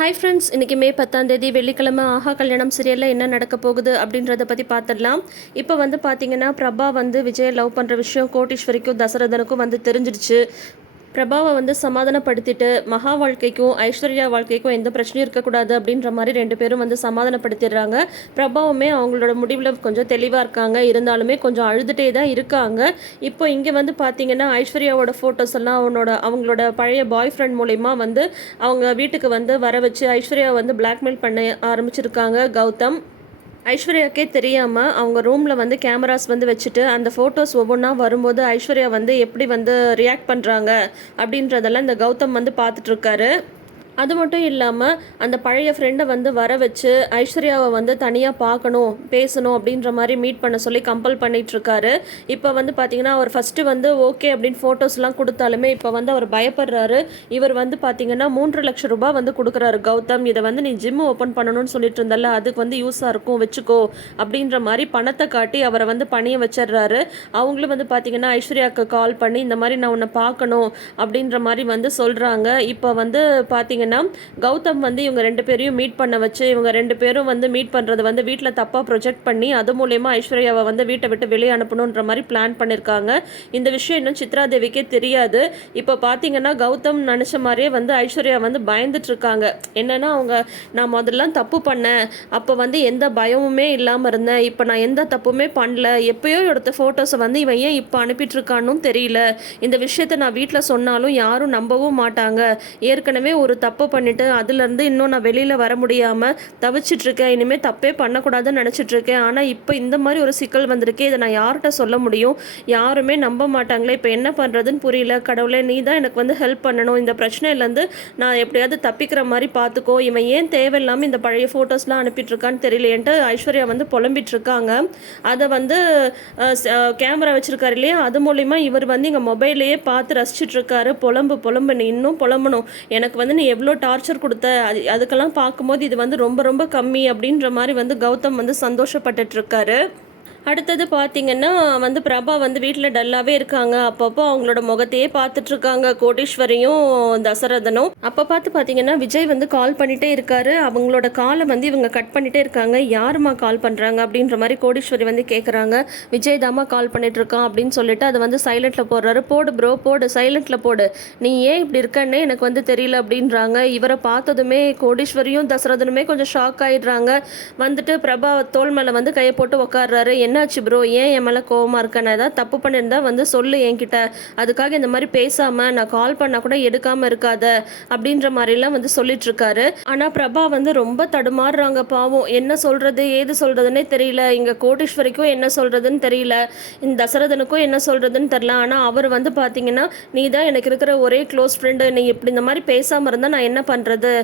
Hi friends, இன்றைக்கி மே 10 வெள்ளிக்கிழமை ஆஹா கல்யாணம் சீரியலில் என்ன நடக்க போகுது அப்படின்றத பற்றி பார்த்துடலாம். இப்போ வந்து பார்த்திங்கன்னா பிரபா வந்து விஜயை லவ் பண்ணுற விஷயம் கோட்டீஸ்வரிக்கும் தசரதனுக்கும் வந்து தெரிஞ்சிடுச்சு. பிரபாவை வந்து சமாதானப்படுத்திட்டு மகா வாழ்க்கைக்கும் ஐஸ்வர்யா வாழ்க்கைக்கும் எந்த பிரச்சனையும் இருக்கக்கூடாது அப்படின்ற மாதிரி 2 பேரும் வந்து சமாதானப்படுத்திடுறாங்க. பிரபாவுமே அவங்களோட முடிவில் கொஞ்சம் தெளிவாக இருக்காங்க. இருந்தாலுமே கொஞ்சம் அழுதுகிட்டே தான் இருக்காங்க. இப்போ இங்கே வந்து பார்த்திங்கன்னா ஐஸ்வர்யாவோட ஃபோட்டோஸ் எல்லாம் அவங்களோட பழைய பாய் ஃப்ரெண்ட் மூலயமா வந்து அவங்க வீட்டுக்கு வந்து வர வச்சு ஐஸ்வர்யா வந்து பிளாக்மெயில் பண்ண ஆரம்பிச்சிருக்காங்க கௌதம். ஐஸ்வர்யாக்கே தெரியாமல் அவங்க ரூமில் வந்து கேமராஸ் வந்து வச்சுட்டு அந்த ஃபோட்டோஸ் ஒவ்வொன்றா வரும்போது ஐஸ்வர்யா வந்து எப்படி வந்து ரியாக்ட் பண்ணுறாங்க அப்படின்றதெல்லாம் இந்த கௌதம் வந்து பார்த்துட்ருக்காரு. அது மட்டும் இல்லாமல் அந்த பழைய ஃப்ரெண்டை வந்து வர வச்சு ஐஸ்வர்யாவை வந்து தனியாக பார்க்கணும், பேசணும் அப்படின்ற மாதிரி மீட் பண்ண சொல்லி கம்பல் பண்ணிகிட்ருக்காரு. இப்போ வந்து பார்த்திங்கன்னா அவர் ஃபஸ்ட்டு வந்து ஓகே அப்படின்னு ஃபோட்டோஸ்லாம் கொடுத்தாலுமே இப்போ வந்து அவர் பயப்படுறாரு. இவர் வந்து பார்த்திங்கன்னா 3 லட்சம் ரூபாய் வந்து கொடுக்குறாரு கௌதம். இதை வந்து நீ ஜிம் ஓப்பன் பண்ணணும்னு சொல்லிட்டு இருந்தால, அதுக்கு வந்து யூஸாக இருக்கும், வச்சுக்கோ அப்படின்ற மாதிரி பணத்தை காட்டி அவரை வந்து பணிய வச்சிடுறாரு. அவங்களும் வந்து பார்த்திங்கன்னா ஐஸ்வர்யாவுக்கு கால் பண்ணி இந்த மாதிரி நான் உன்னை பார்க்கணும் அப்படின்ற மாதிரி வந்து சொல்கிறாங்க. இப்போ வந்து பார்த்திங்கன்னா கௌதம் வந்து இவங்க 2 பேரையும் மீட் பண்ண வச்சு இவங்க 2 பேரும் வந்து மீட் பண்ணுறது வந்து வீட்டில் தப்பாக ப்ரொஜெக்ட் பண்ணி அது மூலயமா ஐஸ்வர்யாவை வந்து வீட்டை விட்டு வெளியே அனுப்பணுன்ற மாதிரி பிளான் பண்ணியிருக்காங்க. இந்த விஷயம் இன்னும் சித்ரா தேவிக்கே தெரியாது. இப்போ பார்த்தீங்கன்னா கௌதம் நினச்ச மாதிரியே வந்து ஐஸ்வர்யா வந்து பயந்துட்டு இருக்காங்க. என்னன்னா அவங்க நான் முதல்லாம் தப்பு பண்ணேன், அப்போ வந்து எந்த பயமுமே இல்லாமல் இருந்தேன், இப்போ நான் எந்த தப்புமே பண்ணல, எப்பயோ எடுத்த ஃபோட்டோஸை வந்து இவன் ஏன் இப்போ அனுப்பிட்டுருக்கான்னு தெரியல, இந்த விஷயத்த நான் வீட்டில் சொன்னாலும் யாரும் நம்பவும் மாட்டாங்க, ஏற்கனவே ஒரு தப்பு பண்ணிட்டு அதுலேருந்து இன்னும் நான் வெளியில் வர முடியாமல் தவிச்சிட்ருக்கேன், இனிமேல் தப்பே பண்ணக்கூடாதுன்னு நினச்சிட்ருக்கேன், ஆனால் இப்போ இந்த மாதிரி ஒரு சிக்கல் வந்திருக்கே, இதை நான் யார்கிட்ட சொல்ல முடியும், யாருமே நம்ப மாட்டாங்களே, இப்போ என்ன பண்ணுறதுன்னு புரியல, கடவுளே நீ தான் எனக்கு வந்து ஹெல்ப் பண்ணணும், இந்த பிரச்சனையிலேருந்து நான் எப்படியாவது தப்பிக்கிற மாதிரி பார்த்துக்கோ, இவன் ஏன் தேவையில்லாமல் இந்த பழைய ஃபோட்டோஸ்லாம் அனுப்பிட்டுருக்கான்னு தெரியலையேன்ட்டு ஐஸ்வர்யா வந்து புலம்பிட்டுருக்காங்க. அதை வந்து கேமரா வச்சுருக்காரு இல்லையா, அது மூலிமா இவர் வந்து இங்கே மொபைல்லையே பார்த்து ரசிச்சிட்ருக்காரு. புலம்பு நீ இன்னும் புலம்பணும், எனக்கு வந்து நீ எவ்வளோ டார்ச்சர் கொடுத்த, அதுக்கெல்லாம் பார்க்கும்போது இது வந்து ரொம்ப ரொம்ப கம்மி அப்படின்ற மாதிரி வந்து கௌதம் வந்து சந்தோஷப்பட்டுட்ருக்காரு. அடுத்தது பார்த்திங்கன்னா வந்து பிரபா வந்து வீட்டில் டல்லாகவே இருக்காங்க. அப்பப்போ அவங்களோட முகத்தையே பார்த்துட்ருக்காங்க கோட்டீஸ்வரியும் தசரதனும். அப்போ பார்த்திங்கன்னா விஜய் வந்து கால் பண்ணிகிட்டே இருக்காரு. அவங்களோட காலை வந்து இவங்க கட் பண்ணிகிட்டே இருக்காங்க. யாருமா கால் பண்ணுறாங்க அப்படின்ற மாதிரி கோடீஸ்வரி வந்து கேட்குறாங்க. விஜய் தாமா கால் பண்ணிகிட்ருக்கான் அப்படின்னு சொல்லிட்டு அதை வந்து சைலண்ட்டில் போடுறாரு. போடு ப்ரோ போடு, சைலண்ட்டில் போடு, நீ ஏன் இப்படி இருக்கன்னே எனக்கு வந்து தெரியல அப்படின்றாங்க. இவரை பார்த்ததுமே கோடீஸ்வரியும் தசரதனுமே கொஞ்சம் ஷாக் ஆகிடுறாங்க. வந்துட்டு பிரபா தோள் மேலே வந்து கையை போட்டு உட்கார்றாரு. என்னாச்சு ப்ரோ, ஏன் என் மேலே கோவமாக இருக்க, நான் ஏதாவது தப்பு பண்ணியிருந்தா வந்து சொல்லு என்கிட்ட, அதுக்காக இந்த மாதிரி பேசாமல் நான் கால் பண்ணால் கூட எடுக்காமல் இருக்காத அப்படின்ற மாதிரிலாம் வந்து சொல்லிட்டுருக்காரு. ஆனால் பிரபா வந்து ரொம்ப தடுமாறுறாங்க. பாவம், என்ன சொல்கிறது ஏது சொல்கிறதுனே தெரியல. இங்கே கோட்டீஸ்வரிக்கும் என்ன சொல்கிறதுன்னு தெரியல, இந்த தசரதனுக்கும் என்ன சொல்கிறதுன்னு தெரியல. ஆனால் அவர் வந்து பார்த்தீங்கன்னா நீ தான் எனக்கு இருக்கிற ஒரே க்ளோஸ் ஃப்ரெண்டு, நீ இப்படி இந்த மாதிரி பேசாமல் இருந்தால் நான் என்ன பண்ணுறது,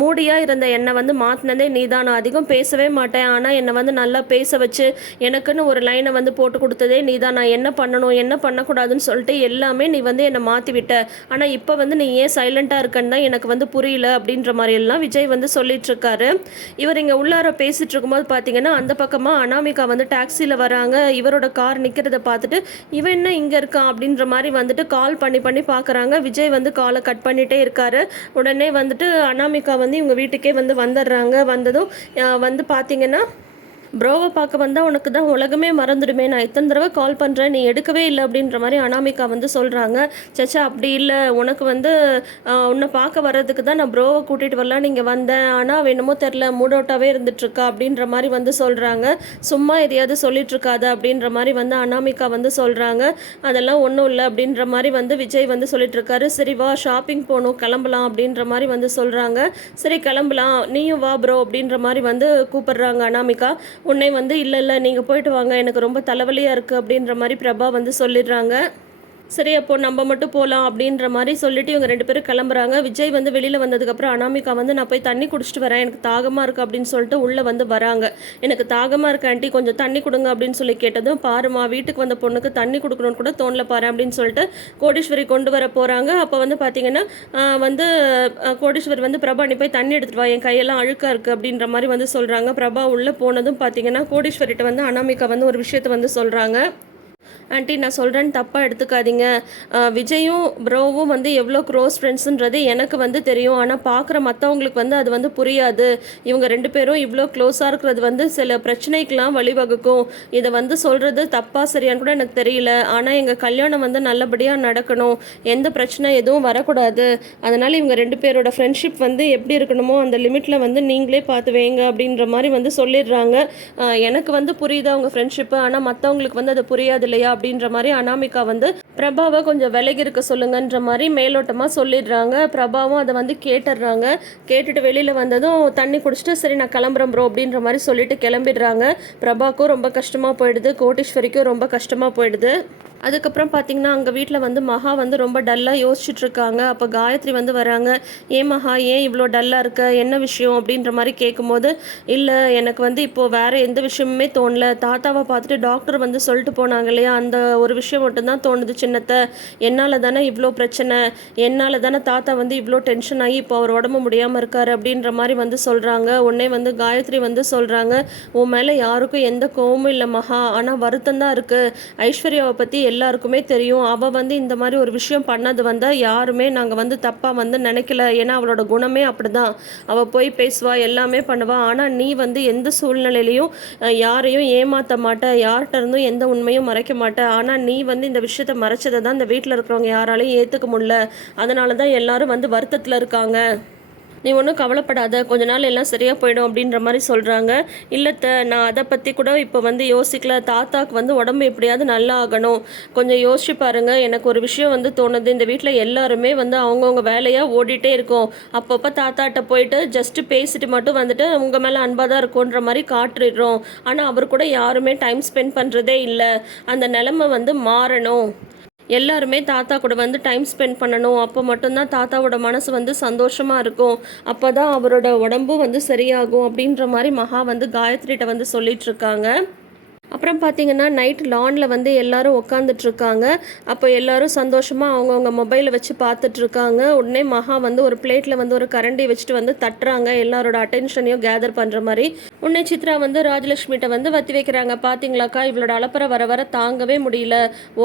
மூடியாக இருந்த என்னை வந்து மாற்றினதே நீ தான், நான் அதிகம் பேசவே மாட்டேன், ஆனால் என்னை வந்து நல்லா பேச வச்சு எனக்குன்னு ஒரு லைனை வந்து போட்டு கொடுத்ததே நீ தான், நான் என்ன பண்ணணும் என்ன பண்ணக்கூடாதுன்னு சொல்லிட்டு எல்லாமே நீ வந்து என்னை மாற்றி விட்ட, ஆனால் இப்போ வந்து நீ ஏன் சைலண்ட்டாக இருக்கன்னு தான் எனக்கு வந்து புரியல அப்படின்ற மாதிரி எல்லாம் விஜய் வந்து சொல்லிட்டுருக்காரு. இவர் இங்கே உள்ளார பேசிகிட்டு இருக்கும்போது பார்த்தீங்கன்னா அந்த பக்கமாக அனாமிகா வந்து டாக்ஸியில் வராங்க. இவரோட கார் நிற்கிறத பார்த்துட்டு இவன் என்ன இங்கே இருக்கான் அப்படின்ற மாதிரி வந்துட்டு கால் பண்ணி பார்க்குறாங்க. விஜய் வந்து காலை கட் பண்ணிகிட்டே இருக்காரு. உடனே வந்துட்டு அனாமிகா வந்து இவங்க வீட்டுக்கே வந்து வந்துடுறாங்க. வந்ததும் வந்து பார்த்தீங்கன்னா ப்ரோவை பார்க்க வந்தால் உனக்கு தான் உலகமே மறந்துடுமே, நான் இத்தனை தடவை கால் பண்ணுறேன் நீ எடுக்கவே இல்லை அப்படின்ற மாதிரி அனாமிகா வந்து சொல்கிறாங்க. சச்சா அப்படி இல்லை, உனக்கு வந்து உன்னை பார்க்க வர்றதுக்கு தான் நான் ப்ரோவை கூட்டிகிட்டு வரலாம் நீங்கள் வந்தேன், ஆனால் வேணுமோ தெரில மூட் அவுட்டாகவே இருந்துகிட்ருக்கா அப்படின்ற மாதிரி வந்து சொல்கிறாங்க. சும்மா எதையாவது சொல்லிகிட்ருக்காத அப்படின்ற மாதிரி வந்து அனாமிகா வந்து சொல்கிறாங்க. அதெல்லாம் ஒன்றும் இல்லை அப்படின்ற மாதிரி வந்து விஜய் வந்து சொல்லிட்டுருக்காரு. சரி வா ஷாப்பிங் போகணும் கிளம்பலாம் அப்படின்ற மாதிரி வந்து சொல்கிறாங்க. சரி கிளம்பலாம் நீயும் வா ப்ரோ அப்படின்ற மாதிரி வந்து கூப்பிடுறாங்க அனாமிகா. உன்னை வந்து இல்லை நீங்கள் போயிட்டு வாங்க, எனக்கு ரொம்ப தலைவலியாக இருக்குது அப்படின்ற மாதிரி பிரபா வந்து சொல்லிடுறாங்க. சரி அப்போ நம்ம மட்டும் போகலாம் அப்படின்ற மாதிரி சொல்லிட்டு இவங்க 2 பேரும் கிளம்புறாங்க. விஜய் வந்து வெளியில் வந்ததுக்கப்புறம் அனாமிகா வந்து நான் போய் தண்ணி குடிச்சிட்டு வரேன், எனக்கு தாகமாக இருக்குது அப்படின்னு சொல்லிட்டு உள்ளே வந்து வராங்க. எனக்கு தாகமாக இருக்கு ஆண்டி, கொஞ்சம் தண்ணி கொடுங்க அப்படின்னு சொல்லி கேட்டதும், பாருமா வீட்டுக்கு வந்த பொண்ணுக்கு தண்ணி கொடுக்கணும்னு கூட தோணல பாரு அப்படின்னு சொல்லிட்டு கோடீஸ்வரி கொண்டு வர போகிறாங்க. அப்போ வந்து பார்த்தீங்கன்னா வந்து கோடீஸ்வரி வந்து பிரபா நீ போய் தண்ணி எடுத்துகிட்டு வா, என் கையெல்லாம் அழுக்காக இருக்குது அப்படின்ற மாதிரி வந்து சொல்கிறாங்க. பிரபா உள்ளே போனதும் பார்த்தீங்கன்னா கோடீஸ்வரிட்ட வந்து அனாமிகா வந்து ஒரு விஷயத்தை வந்து சொல்கிறாங்க. ஆன்ட்டி நான் சொல்கிறேன்னு தப்பாக எடுத்துக்காதீங்க. விஜயும் ப்ரோவும் வந்து எவ்வளோ க்ளோஸ் ஃப்ரெண்ட்ஸுன்றது எனக்கு வந்து தெரியும். ஆனால் பார்க்குற மற்றவங்களுக்கு வந்து அது வந்து புரியாது. இவங்க 2 பேரும் இவ்வளோ க்ளோஸாக இருக்கிறது வந்து சில பிரச்சனைக்கெலாம் வழிவகுக்கும். இதை வந்து சொல்கிறது தப்பாக சரியான்னு கூட எனக்கு தெரியல. ஆனால் எங்கள் கல்யாணம் வந்து நல்லபடியாக நடக்கணும். எந்த பிரச்சனை எதுவும் வரக்கூடாது. அதனால் இவங்க 2 பேரோட ஃப்ரெண்ட்ஷிப் வந்து எப்படி இருக்கணுமோ அந்த லிமிட்டில் வந்து நீங்களே பார்த்து வைங்க அப்படின்ற மாதிரி வந்து சொல்லிடுறாங்க. எனக்கு வந்து புரியுது அவங்க ஃப்ரெண்ட்ஷிப்பு. ஆனால் மற்றவங்களுக்கு வந்து அது புரியாது இல்லையா அப்படின்ற மாதிரி அனாமிகா வந்து பிரபாவை கொஞ்சம் விலகி இருக்க சொல்லுங்கன்ற மாதிரி மேலோட்டமாக சொல்லிடுறாங்க. பிரபாவும் அதை வந்து கேட்டுடுறாங்க. கேட்டுட்டு வெளியில் வந்ததும் தண்ணி குடிச்சிட்டு சரி நான் கிளம்புறேன் ப்ரோ அப்படின்ற மாதிரி சொல்லிட்டு கிளம்பிடுறாங்க. பிரபாவுக்கும் ரொம்ப கஷ்டமாக போயிடுது, கோட்டீஸ்வரிக்கும் ரொம்ப கஷ்டமாக போயிடுது. அதுக்கப்புறம் பார்த்திங்கன்னா அங்கே வீட்டில் வந்து மகா வந்து ரொம்ப டல்லாக யோசிச்சுட்ருக்காங்க. அப்போ காயத்ரி வந்து வராங்க. ஏன் மகா ஏன் இவ்வளோ டல்லாக இருக்க, என்ன விஷயம் அப்படின்ற மாதிரி கேட்கும்போது, இல்லை எனக்கு வந்து இப்போது வேறு எந்த விஷயமுமே தோணல. தாத்தாவை பார்த்துட்டு டாக்டர் வந்து சொல்லிட்டு போனாங்க இல்லையா, அந்த ஒரு விஷயம் மட்டும்தான் தோணுது சின்னத்தை. என்னால் தானே இவ்வளோ பிரச்சனை, என்னால் தானே தாத்தா வந்து இவ்வளோ டென்ஷன் ஆகி இப்போ அவர் உடம்பு முடியாமல் இருக்கார் அப்படின்ற மாதிரி வந்து சொல்கிறாங்க. உடனே வந்து காயத்ரி வந்து சொல்கிறாங்க, உன் மேலே யாருக்கும் எந்த கோவமும் இல்லை மகா, ஆனால் வருத்தம் தான் இருக்குது. ஐஸ்வர்யாவை பற்றி எல்லாருக்குமே தெரியும். அவள் வந்து இந்த மாதிரி ஒரு விஷயம் பண்ணது வந்தால் யாருமே நாங்கள் வந்து தப்பாக வந்து நினைக்கல. ஏன்னா அவளோட குணமே அப்படிதான். அவள் போய் பேசுவா, எல்லாமே பண்ணுவா. ஆனால் நீ வந்து எந்த சூழ்நிலையிலையும் யாரையும் ஏமாற்ற மாட்ட, யார்கிட்ட இருந்தும் எந்த உண்மையும் மறைக்க மாட்ட. ஆனால் நீ வந்து இந்த விஷயத்தை மறைச்சதை தான் இந்த வீட்டில் இருக்கிறவங்க யாராலையும் ஏற்றுக்க முடியல. அதனால தான் எல்லாரும் வந்து வருத்தத்தில் இருக்காங்க. நீ ஒன்றும் கவலைப்படாத, கொஞ்ச நாள் எல்லாம் சரியாக போயிடும் அப்படின்ற மாதிரி சொல்கிறாங்க. இல்லைத்த நான் அதை பற்றி கூட இப்போ வந்து யோசிக்கல. தாத்தாக்கு வந்து உடம்பு எப்படியாவது நல்லா ஆகணும். கொஞ்சம் யோசிச்சு பாருங்கள். எனக்கு ஒரு விஷயம் வந்து தோணுது. இந்த வீட்டில் எல்லாருமே வந்து அவங்கவுங்க வேலையாக ஓடிட்டே இருக்கோம். அப்பப்போ தாத்தாட்ட போயிட்டு ஜஸ்ட்டு பேசிட்டு மட்டும் வந்துட்டு உங்கள் மேலே அன்பாக தான் இருக்கும்ன்ற மாதிரி காட்டிடுறோம். ஆனால் அவர் கூட யாருமே டைம் ஸ்பெண்ட் பண்ணுறதே இல்லை. அந்த நிலைமை வந்து மாறணும். எல்லாருமே தாத்தா கூட வந்து டைம் ஸ்பெண்ட் பண்ணணும். அப்போ மட்டும்தான் தாத்தாவோட மனசு வந்து சந்தோஷமாக இருக்கும். அப்போ தான் அவரோட உடம்பும் வந்து சரியாகும் அப்படின்ற மாதிரி மகா வந்து காயத்ரிகிட்ட வந்து சொல்லிகிட்ருக்காங்க. அப்புறம் பார்த்திங்கன்னா நைட் லானில் வந்து எல்லோரும் உட்காந்துட்ருக்காங்க. அப்போ எல்லோரும் சந்தோஷமாக அவங்கவுங்க மொபைலை வச்சு பார்த்துட்ருக்காங்க. உடனே மகா வந்து ஒரு பிளேட்டில் வந்து ஒரு கரண்டி வச்சுட்டு வந்து தட்டுறாங்க, எல்லாரோட அட்டென்ஷனையும் கேதர் பண்ணுற மாதிரி. உடனே சித்ரா வந்து ராஜலட்சுமிகிட்ட வந்து வத்தி வைக்கிறாங்க. பார்த்தீங்களாக்கா இவளோட அலப்பறை வர வர தாங்கவே முடியல,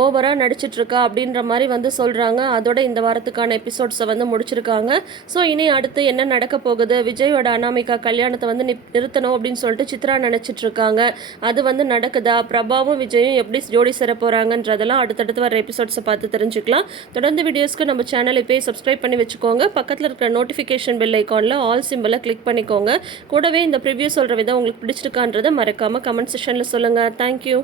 ஓவராக நடிச்சிட்ருக்கா அப்படின்ற மாதிரி வந்து சொல்கிறாங்க. அதோட இந்த வாரத்துக்கான எபிசோட்ஸை வந்து முடிச்சிருக்காங்க. ஸோ இனி அடுத்து என்ன நடக்க போகுது, விஜயோட அனாமிகா கல்யாணத்தை வந்து நிறுத்தணும் அப்படின்னு சொல்லிட்டு சித்ரா நினச்சிட்ருக்காங்க. அது வந்து நடக்குதா, பிரபாவும் விஜயும் எப்படி ஜோடி சேர போகிறாங்கன்றதெல்லாம் அடுத்தடுத்து வர எபிசோட்ஸை பார்த்து தெரிஞ்சுக்கலாம். தொடர்ந்து வீடியோஸ்க்கு நம்ம சேனல் இப்போயே சப்ஸ்கிரைப் பண்ணி வச்சுக்கோங்க. பக்கத்தில் இருக்கிற நோட்டிஃபிகேஷன் பெல் ஐக்கானில் ஆல் சிம்பிளை கிளிக் பண்ணிக்கோங்க. கூடவே இந்த ப்ரிவ்யூ சொல்கிற விதம் உங்களுக்கு பிடிச்சிருக்கான்றதை மறக்காமல் கமெண்ட் செக்ஷனில் சொல்லுங்கள். தேங்க்யூ.